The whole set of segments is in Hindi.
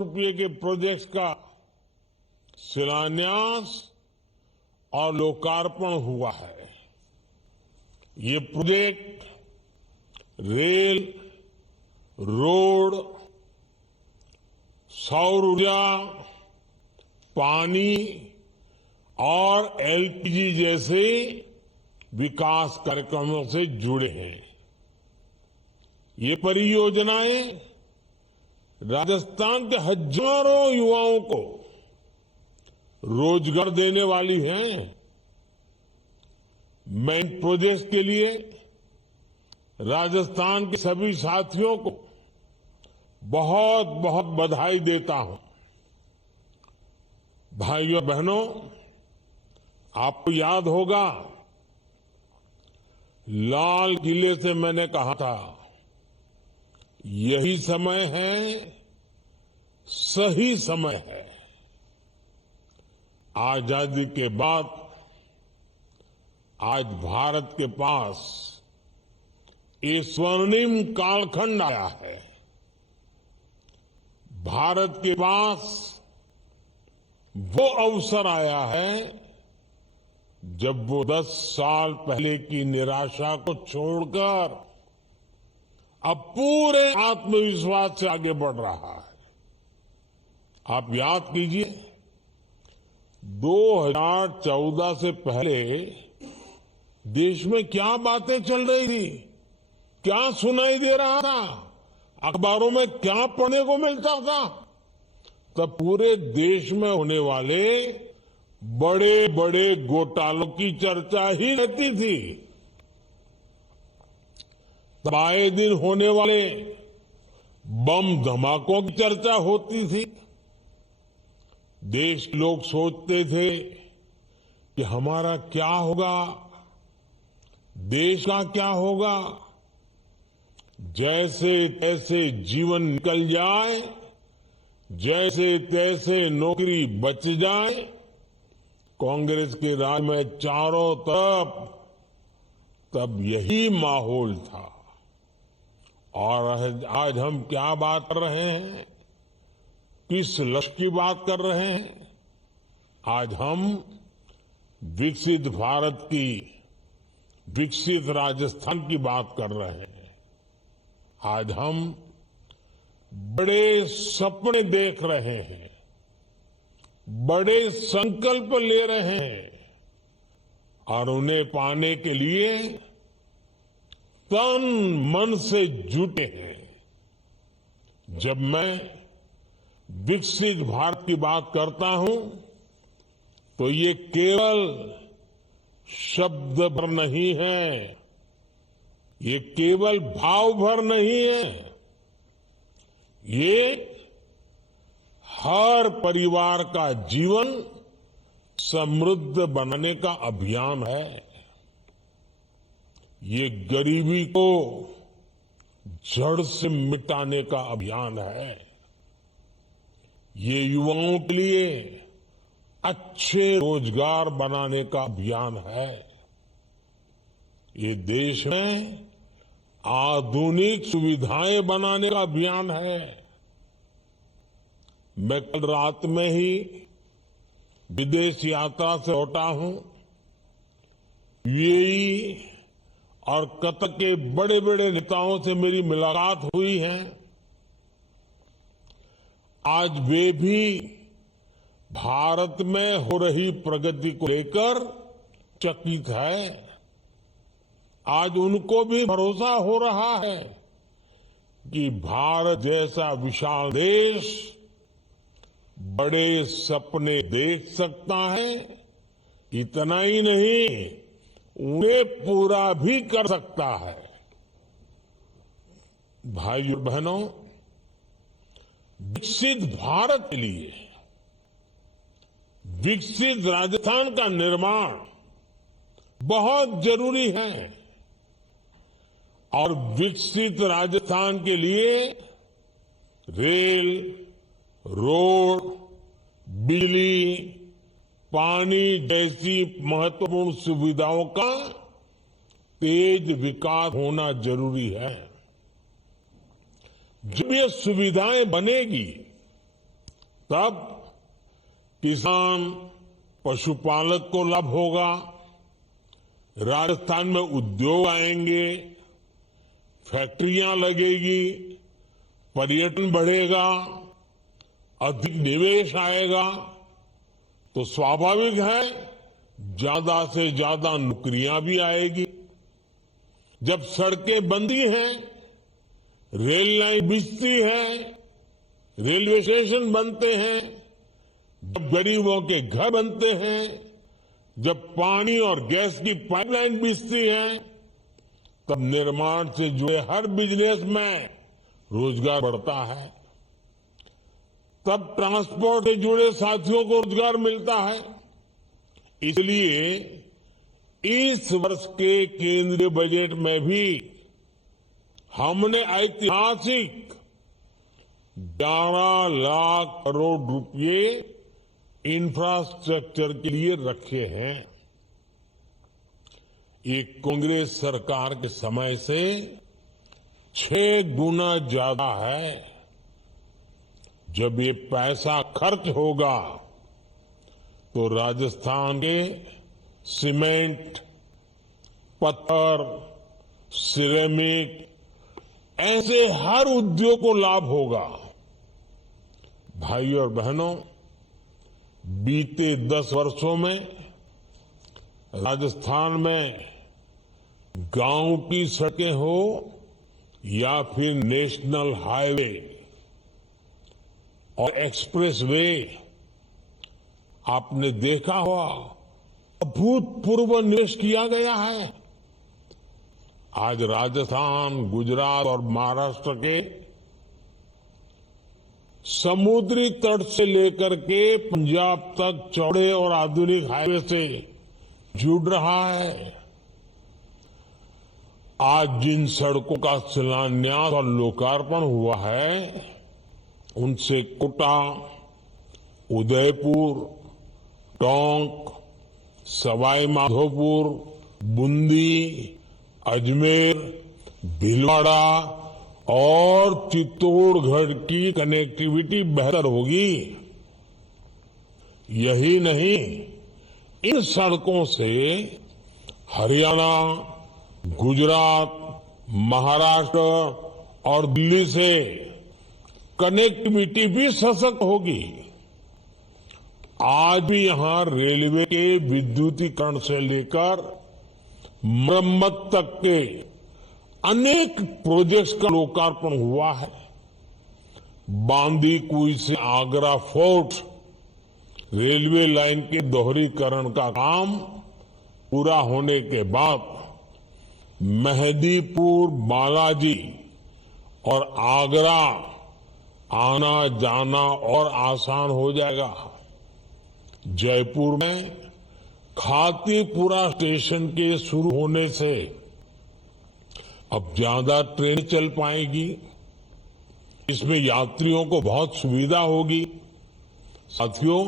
रुपये के प्रोजेक्ट्स का शिलान्यास और लोकार्पण हुआ है। ये प्रोजेक्ट रेल, रोड, सौर ऊर्जा, पानी और एलपीजी जैसे विकास कार्यक्रमों से जुड़े हैं। ये परियोजनाएं राजस्थान के हजारों युवाओं को रोजगार देने वाली हैं। मैं इन प्रोजेक्ट्स के लिए राजस्थान के सभी साथियों को बहुत बहुत बधाई देता हूं। भाइयों बहनों, आपको याद होगा लाल किले से मैंने कहा था, यही समय है, सही समय है। आजादी के बाद आज भारत के पास ये स्वर्णिम कालखंड आया है। भारत के पास वो अवसर आया है जब वो 10 साल पहले की निराशा को छोड़कर अब पूरे आत्मविश्वास से आगे बढ़ रहा है। आप याद कीजिए, 2014 से पहले देश में क्या बातें चल रही थी, क्या सुनाई दे रहा था, अखबारों में क्या पढ़ने को मिलता था। तब पूरे देश में होने वाले बड़े बड़े घोटालों की चर्चा ही रहती थी। तब आए दिन होने वाले बम धमाकों की चर्चा होती थी। देश के लोग सोचते थे कि हमारा क्या होगा, देश का क्या होगा। जैसे तैसे जीवन निकल जाए, जैसे तैसे नौकरी बच जाए, कांग्रेस के राज में चारों तरफ तब यही माहौल था। और आज हम क्या बात कर रहे हैं, किस लक्ष्य की बात कर रहे हैं। आज हम विकसित भारत की, विकसित राजस्थान की बात कर रहे हैं। आज हम बड़े सपने देख रहे हैं, बड़े संकल्प ले रहे हैं और उन्हें पाने के लिए तन मन से जुटे हैं। जब मैं विकसित भारत की बात करता हूं तो ये केवल शब्द भर नहीं है, ये केवल भाव भर नहीं है, ये हर परिवार का जीवन समृद्ध बनाने का अभियान है। ये गरीबी को जड़ से मिटाने का अभियान है। ये युवाओं के लिए अच्छे रोजगार बनाने का अभियान है। ये देश में आधुनिक सुविधाएं बनाने का अभियान है। मैं कल रात में ही विदेश यात्रा से लौटा हूं। यूएई और कतर के बड़े बड़े नेताओं से मेरी मुलाकात हुई है। आज वे भी भारत में हो रही प्रगति को लेकर चकित है। आज उनको भी भरोसा हो रहा है कि भारत जैसा विशाल देश बड़े सपने देख सकता है। इतना ही नहीं, उन्हें पूरा भी कर सकता है। भाइयों बहनों, विकसित भारत के लिए विकसित राजस्थान का निर्माण बहुत जरूरी है। और विकसित राजस्थान के लिए रेल, रोड, बिजली, पानी जैसी महत्वपूर्ण सुविधाओं का तेज विकास होना जरूरी है। जब ये सुविधाएं बनेगी तब किसान, पशुपालक को लाभ होगा, राजस्थान में उद्योग आएंगे, फैक्ट्रियां लगेगी, पर्यटन बढ़ेगा, अधिक निवेश आएगा, तो स्वाभाविक है ज्यादा से ज्यादा नौकरियां भी आएगी। जब सड़कें बनती हैं, रेल लाइन बिछती है, रेलवे स्टेशन बनते हैं, जब गरीबों के घर बनते हैं, जब पानी और गैस की पाइपलाइन बिछती है, तब निर्माण से जुड़े हर बिजनेस में रोजगार बढ़ता है। तब ट्रांसपोर्ट से जुड़े साथियों को रोजगार मिलता है। इसलिए इस वर्ष के केंद्रीय बजट में भी हमने ऐतिहासिक 11 लाख करोड़ रुपए इंफ्रास्ट्रक्चर के लिए रखे हैं। ये कांग्रेस सरकार के समय से 6 गुना ज्यादा है। जब ये पैसा खर्च होगा तो राजस्थान के सीमेंट, पत्थर, सिरेमिक ऐसे हर उद्योग को लाभ होगा। भाइयों और बहनों, बीते 10 वर्षों में राजस्थान में गांव की सड़कें हो या फिर नेशनल हाईवे और एक्सप्रेस वे, आपने देखा होगा अभूतपूर्व निवेश किया गया है। आज राजस्थान, गुजरात और महाराष्ट्र के समुद्री तट से लेकर के पंजाब तक चौड़े और आधुनिक हाईवे से जुड़ रहा है। आज जिन सड़कों का शिलान्यास और लोकार्पण हुआ है, उनसे कोटा, उदयपुर, टोंक, सवाई माधोपुर, बूंदी, अजमेर, भीलवाड़ा और चित्तौड़गढ़ की कनेक्टिविटी बेहतर होगी। यही नहीं, इन सड़कों से हरियाणा, गुजरात, महाराष्ट्र और दिल्ली से कनेक्टिविटी भी सशक्त होगी। आज भी यहां रेलवे के विद्युतीकरण से लेकर मरम्मत तक के अनेक प्रोजेक्ट्स का लोकार्पण हुआ है। बांदीकुई से आगरा फोर्ट रेलवे लाइन के दोहरीकरण का काम पूरा होने के बाद मेहदीपुर, बालाजी और आगरा आना जाना और आसान हो जाएगा। जयपुर में खातीपुरा स्टेशन के शुरू होने से अब ज्यादा ट्रेन चल पाएगी। इसमें यात्रियों को बहुत सुविधा होगी। साथियों,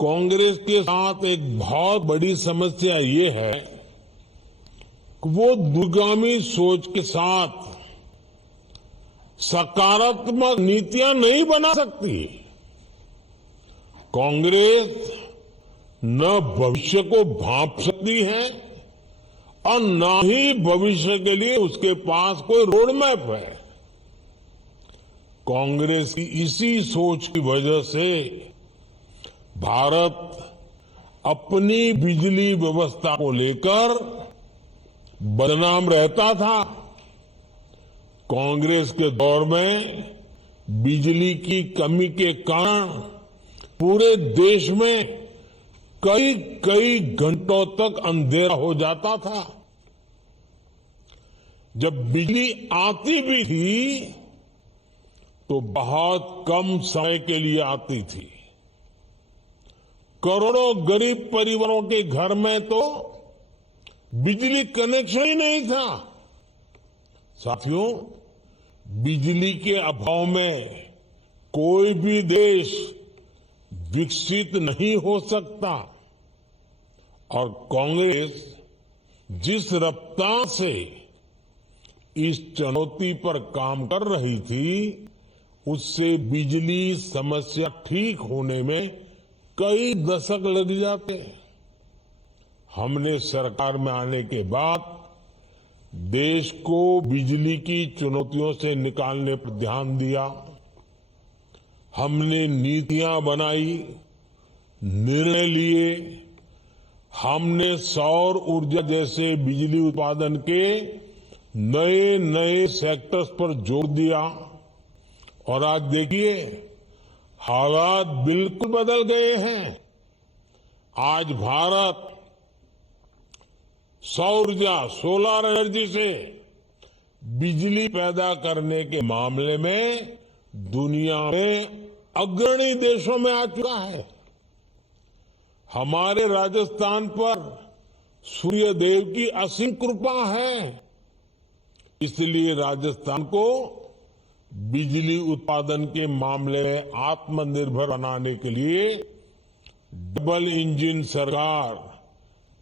कांग्रेस के साथ एक बहुत बड़ी समस्या ये है कि वो दूरगामी सोच के साथ सकारात्मक नीतियां नहीं बना सकती। कांग्रेस न भविष्य को भांप सकती है और न ही भविष्य के लिए उसके पास कोई रोड मैप है। कांग्रेस की इसी सोच की वजह से भारत अपनी बिजली व्यवस्था को लेकर बदनाम रहता था। कांग्रेस के दौर में बिजली की कमी के कारण पूरे देश में कई कई घंटों तक अंधेरा हो जाता था। जब बिजली आती भी थी तो बहुत कम समय के लिए आती थी। करोड़ों गरीब परिवारों के घर में तो बिजली कनेक्शन ही नहीं था। साथियों, बिजली के अभाव में कोई भी देश विकसित नहीं हो सकता और कांग्रेस जिस रफ्तार से इस चुनौती पर काम कर रही थी, उससे बिजली समस्या ठीक होने में कई दशक लग जाते हैं। हमने सरकार में आने के बाद देश को बिजली की चुनौतियों से निकालने पर ध्यान दिया। हमने नीतियां बनाई, निर्णय लिए। हमने सौर ऊर्जा जैसे बिजली उत्पादन के नए नए सेक्टर्स पर जोर दिया और आज देखिए हालात बिल्कुल बदल गए हैं। आज भारत सौर ऊर्जा, सोलर एनर्जी से बिजली पैदा करने के मामले में दुनिया में अग्रणी देशों में आ चुका है। हमारे राजस्थान पर सूर्य देव की असीम कृपा है, इसलिए राजस्थान को बिजली उत्पादन के मामले में आत्मनिर्भर बनाने के लिए डबल इंजन सरकार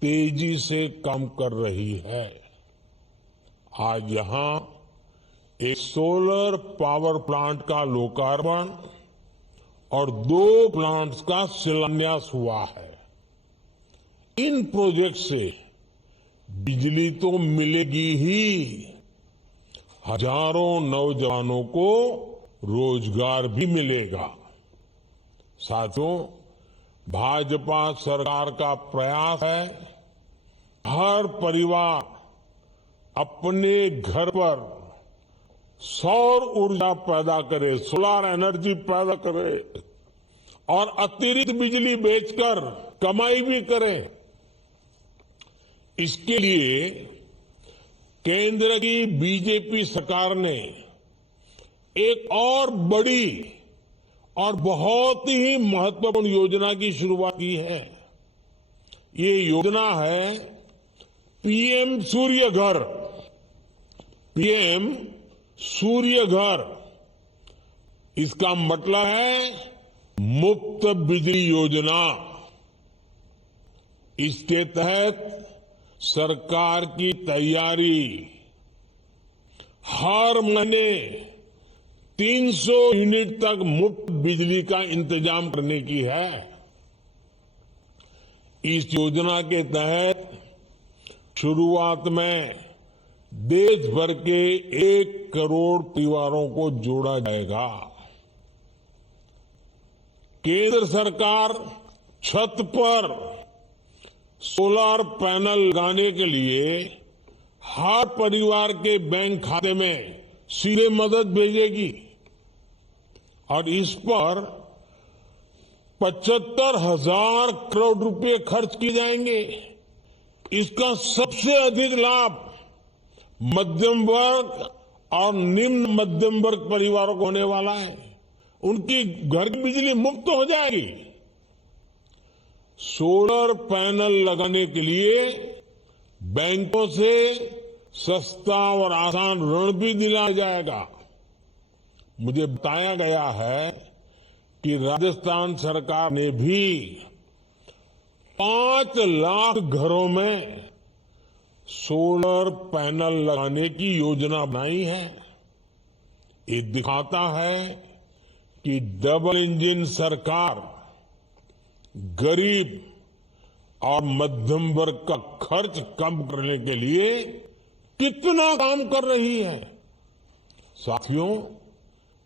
तेजी से काम कर रही है। आज यहां एक सोलर पावर प्लांट का लोकार्पण और 2 प्लांट्स का शिलान्यास हुआ है। इन प्रोजेक्ट से बिजली तो मिलेगी ही, हजारों नौजवानों को रोजगार भी मिलेगा। साथियों, भाजपा सरकार का प्रयास है हर परिवार अपने घर पर सौर ऊर्जा पैदा करे, सोलर एनर्जी पैदा करे और अतिरिक्त बिजली बेचकर कमाई भी करे। इसके लिए केंद्र की बीजेपी सरकार ने एक और बड़ी और बहुत ही महत्वपूर्ण योजना की शुरुआत की है। ये योजना है पीएम सूर्य घर। पीएम सूर्य घर, इसका मतलब है मुफ्त बिजली योजना। इसके तहत सरकार की तैयारी हर महीने 300 यूनिट तक मुफ्त बिजली का इंतजाम करने की है। इस योजना के तहत शुरुआत में देश भर के 1 करोड़ परिवारों को जोड़ा जाएगा। केंद्र सरकार छत पर सोलर पैनल लगाने के लिए हर परिवार के बैंक खाते में सीधे मदद भेजेगी और इस पर 75,000 करोड़ रुपए खर्च किए जाएंगे। इसका सबसे अधिक लाभ मध्यम वर्ग और निम्न मध्यम वर्ग परिवारों को होने वाला है। उनकी घर की बिजली मुफ्त हो जाएगी। सोलर पैनल लगाने के लिए बैंकों से सस्ता और आसान ऋण भी दिलाया जाएगा। मुझे बताया गया है कि राजस्थान सरकार ने भी 5 लाख घरों में सोलर पैनल लगाने की योजना बनाई है। ये दिखाता है कि डबल इंजन सरकार गरीब और मध्यम वर्ग का खर्च कम करने के लिए कितना काम कर रही है। साथियों,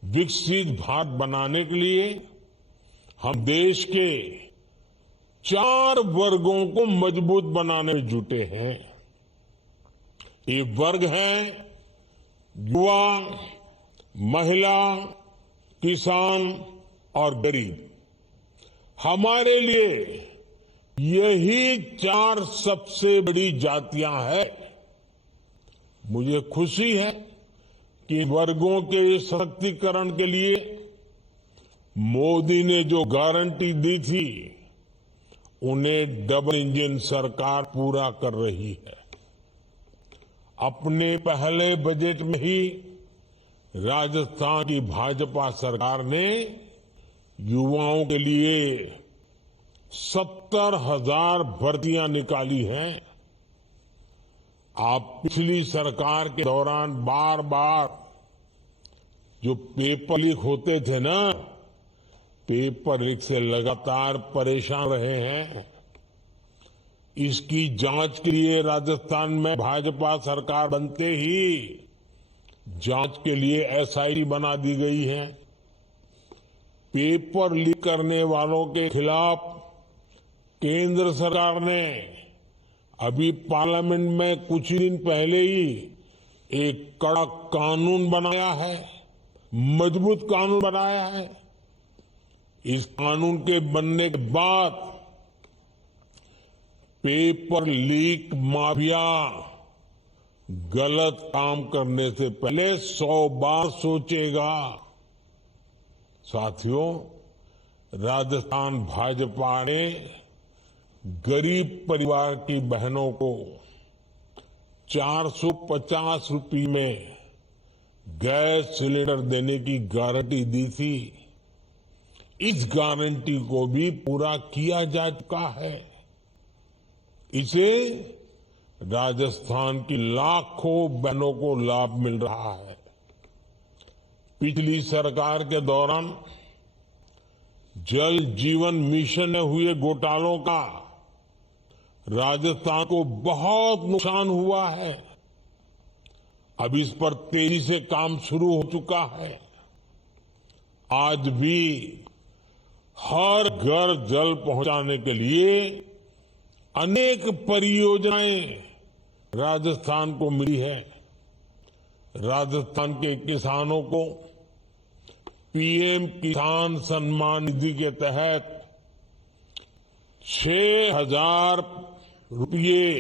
विकसित भारत बनाने के लिए हम देश के 4 वर्गों को मजबूत बनाने में जुटे हैं। ये वर्ग हैं युवा, महिला, किसान और गरीब। हमारे लिए यही 4 सबसे बड़ी जातियां हैं। मुझे खुशी है कि वर्गों के सशक्तिकरण के लिए मोदी ने जो गारंटी दी थी उन्हें डबल इंजन सरकार पूरा कर रही है। अपने पहले बजट में ही राजस्थान की भाजपा सरकार ने युवाओं के लिए 70,000 भर्तियां निकाली हैं। आप पिछली सरकार के दौरान बार बार जो पेपर लीक होते थे ना, पेपर लीक से लगातार परेशान रहे हैं। इसकी जांच के लिए राजस्थान में भाजपा सरकार बनते ही जांच के लिए एसआईटी बना दी गई है। पेपर लीक करने वालों के खिलाफ केंद्र सरकार ने अभी पार्लियामेंट में कुछ ही दिन पहले ही एक कड़क कानून बनाया है, मजबूत कानून बनाया है। इस कानून के बनने के बाद पेपर लीक माफिया गलत काम करने से पहले 100 बार सोचेगा। साथियों, राजस्थान भाजपा ने गरीब परिवार की बहनों को 450 रुपये में गैस सिलेंडर देने की गारंटी दी थी। इस गारंटी को भी पूरा किया जा चुका है। इसे राजस्थान की लाखों बहनों को लाभ मिल रहा है। पिछली सरकार के दौरान जल जीवन मिशन में हुए घोटालों का राजस्थान को बहुत नुकसान हुआ है। अब इस पर तेजी से काम शुरू हो चुका है। आज भी हर घर जल पहुंचाने के लिए अनेक परियोजनाएं राजस्थान को मिली है। राजस्थान के किसानों को पीएम किसान सम्मान निधि के तहत 6,000 रुपये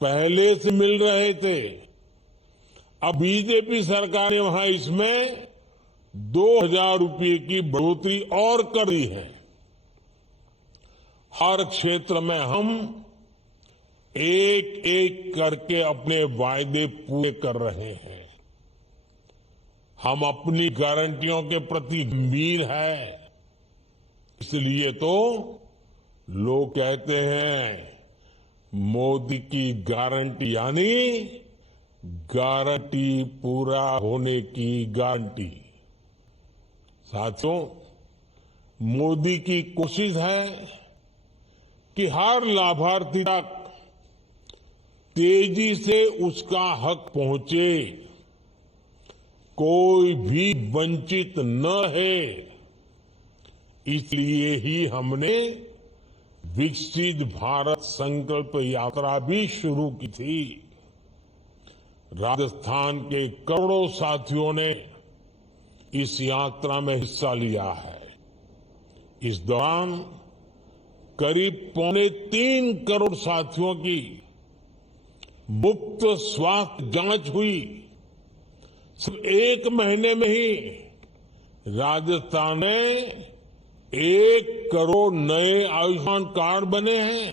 पहले से मिल रहे थे। अब बीजेपी सरकार ने वहां इसमें 2,000 रुपये की बढ़ोतरी और कर दी है। हर क्षेत्र में हम एक एक करके अपने वायदे पूरे कर रहे हैं। हम अपनी गारंटियों के प्रति गंभीर हैं। इसलिए तो लोग कहते हैं मोदी की गारंटी यानी गारंटी पूरा होने की गारंटी। साथियों, मोदी की कोशिश है कि हर लाभार्थी तक तेजी से उसका हक पहुंचे, कोई भी वंचित न है। इसलिए ही हमने विकसित भारत संकल्प यात्रा भी शुरू की थी। राजस्थान के करोड़ों साथियों ने इस यात्रा में हिस्सा लिया है। इस दौरान करीब 3.25 करोड़ साथियों की मुफ्त स्वास्थ्य जांच हुई। सिर्फ एक महीने में ही राजस्थान में 1 करोड़ नए आयुष्मान कार्ड बने हैं।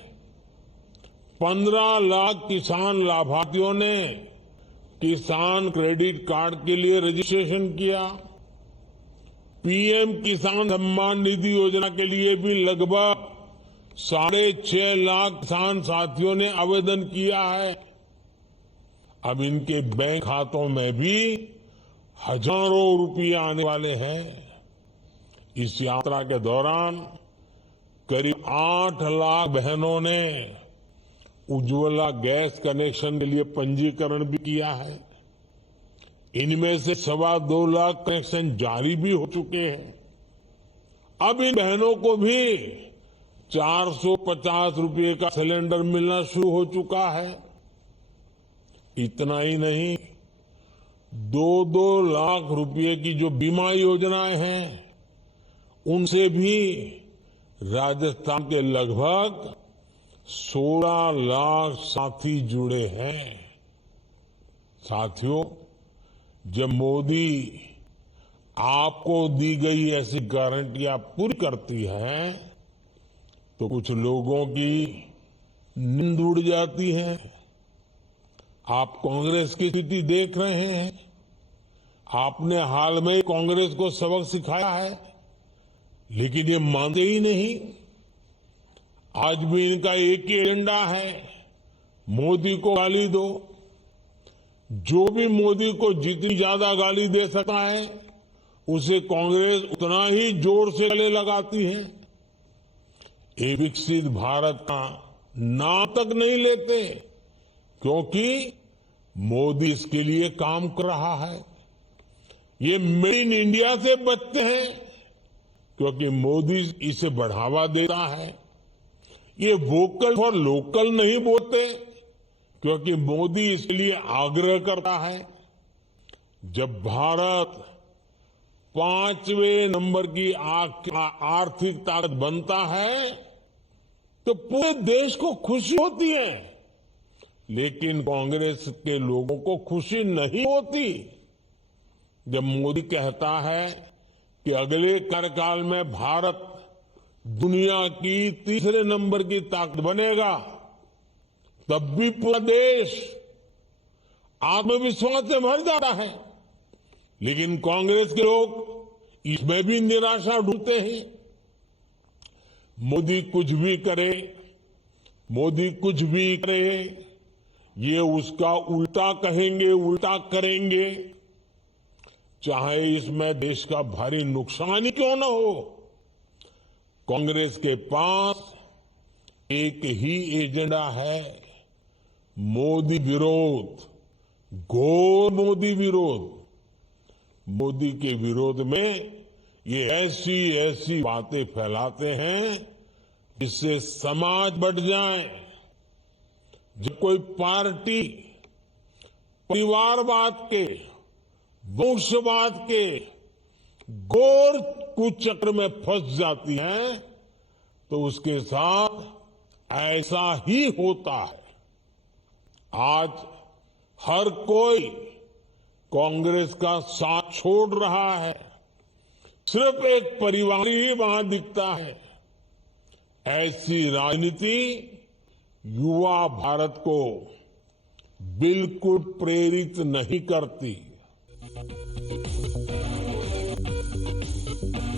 15 लाख किसान लाभार्थियों ने किसान क्रेडिट कार्ड के लिए रजिस्ट्रेशन किया। पीएम किसान सम्मान निधि योजना के लिए भी लगभग 6.5 लाख किसान साथियों ने आवेदन किया है। अब इनके बैंक खातों में भी हजारों रुपये आने वाले हैं। इस यात्रा के दौरान करीब 8 लाख बहनों ने उज्ज्वला गैस कनेक्शन के लिए पंजीकरण भी किया है। इनमें से 2.25 लाख कनेक्शन जारी भी हो चुके हैं। अब इन बहनों को भी 450 रुपये का सिलेंडर मिलना शुरू हो चुका है। इतना ही नहीं, 2-2 लाख रुपये की जो बीमा योजनाएं हैं, उनसे भी राजस्थान के लगभग 16 लाख साथी जुड़े हैं। साथियों, जब मोदी आपको दी गई ऐसी गारंटियां पूरी करती है तो कुछ लोगों की नींद उड़ जाती है। आप कांग्रेस की स्थिति देख रहे हैं। आपने हाल में कांग्रेस को सबक सिखाया है, लेकिन ये मानते ही नहीं। आज भी इनका एक ही एजेंडा है, मोदी को गाली दो। जो भी मोदी को जितनी ज्यादा गाली दे सकता है उसे कांग्रेस उतना ही जोर से गले लगाती है। ये विकसित भारत का नाम तक नहीं लेते क्योंकि मोदी इसके लिए काम कर रहा है। ये मेड इन इंडिया से बचते हैं क्योंकि मोदी इसे बढ़ावा देता है। ये वोकल फॉर लोकल नहीं बोलते क्योंकि मोदी इसके लिए आग्रह करता है। जब भारत 5वें नंबर की आर्थिक ताकत बनता है तो पूरे देश को खुशी होती है, लेकिन कांग्रेस के लोगों को खुशी नहीं होती। जब मोदी कहता है कि अगले कार्यकाल में भारत दुनिया की तीसरे नंबर की ताकत बनेगा, तब भी पूरा देश आत्मविश्वास से भर जाता है। लेकिन कांग्रेस के लोग इसमें भी निराशा ढूंढते हैं। मोदी कुछ भी करे, मोदी कुछ भी करे, ये उसका उल्टा कहेंगे, उल्टा करेंगे, चाहे इसमें देश का भारी नुकसान ही क्यों न हो। कांग्रेस के पास एक ही एजेंडा है, मोदी विरोध, घोर मोदी विरोध। मोदी के विरोध में ये ऐसी ऐसी बातें फैलाते हैं जिससे समाज बढ़ जाए। जब कोई पार्टी परिवारवाद के, वंशवाद के घोर कुचक्र में फंस जाती है तो उसके साथ ऐसा ही होता है। आज हर कोई कांग्रेस का साथ छोड़ रहा है, सिर्फ एक परिवार ही वहां दिखता है। ऐसी राजनीति युवा भारत को बिल्कुल प्रेरित नहीं करती।